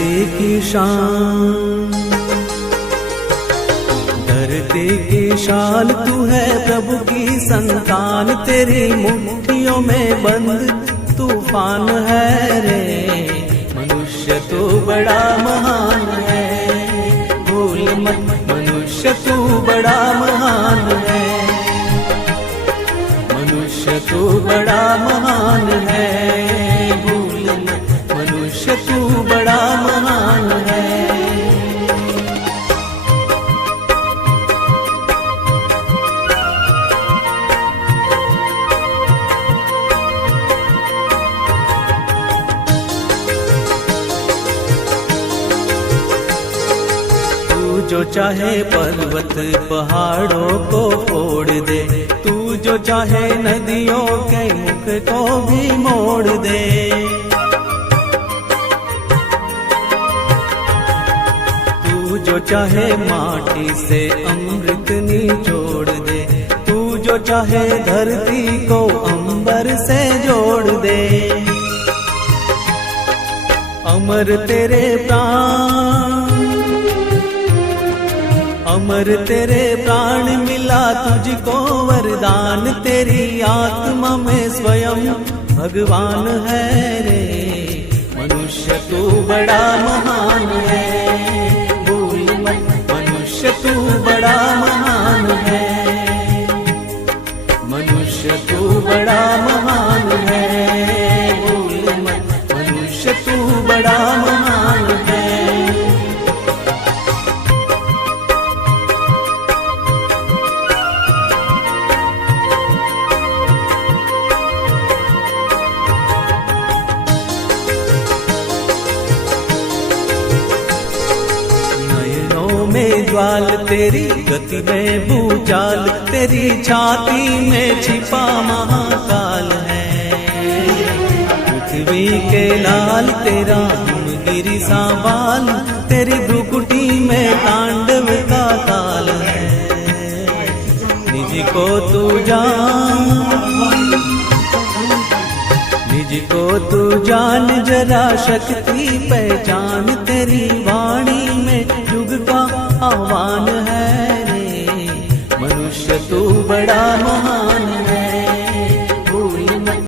धरती की शान, धरती की शान तू है प्रभु की संतान, तेरी मुट्ठियों में बंद तूफान है रे। मनुष्य तू बड़ा महान है, भूल मत मनुष्य तू बड़ा महान है, मनुष्य तू बड़ा महान है, भूल मत मनुष्य तू बड़ा महान है। जो चाहे पर्वत पहाड़ों को फोड़ दे, तू जो चाहे नदियों के मुख को भी मोड़ दे। तू जो चाहे माटी से अमृत निचोड़ दे, तू जो चाहे धरती को अंबर से जोड़ दे। अमर तेरे प्राण, अमर तेरे प्राण मिला तुझको वरदान, तेरी आत्मा में स्वयं भगवान है रे। मनुष्य तू बड़ा महान है, भूल मत मनुष्य तू बड़ा महान है, मनुष्य तू बड़ा महान है, भूल मत मनुष्य तू बड़ा महान है। में ज्वाल तेरी गति में भूचाल, तेरी छाती में छिपा महाकाल है। पृथ्वी के लाल तेरा हिमगिरी सा बाल, तेरी भ्रुकुटी में तांडव का ताल है। निज को तू जान, निज को तू जान जरा शक्ति पहचान, तेरी वाणी में युग का आह्वान है रे। मनुष्य तू बड़ा महान है,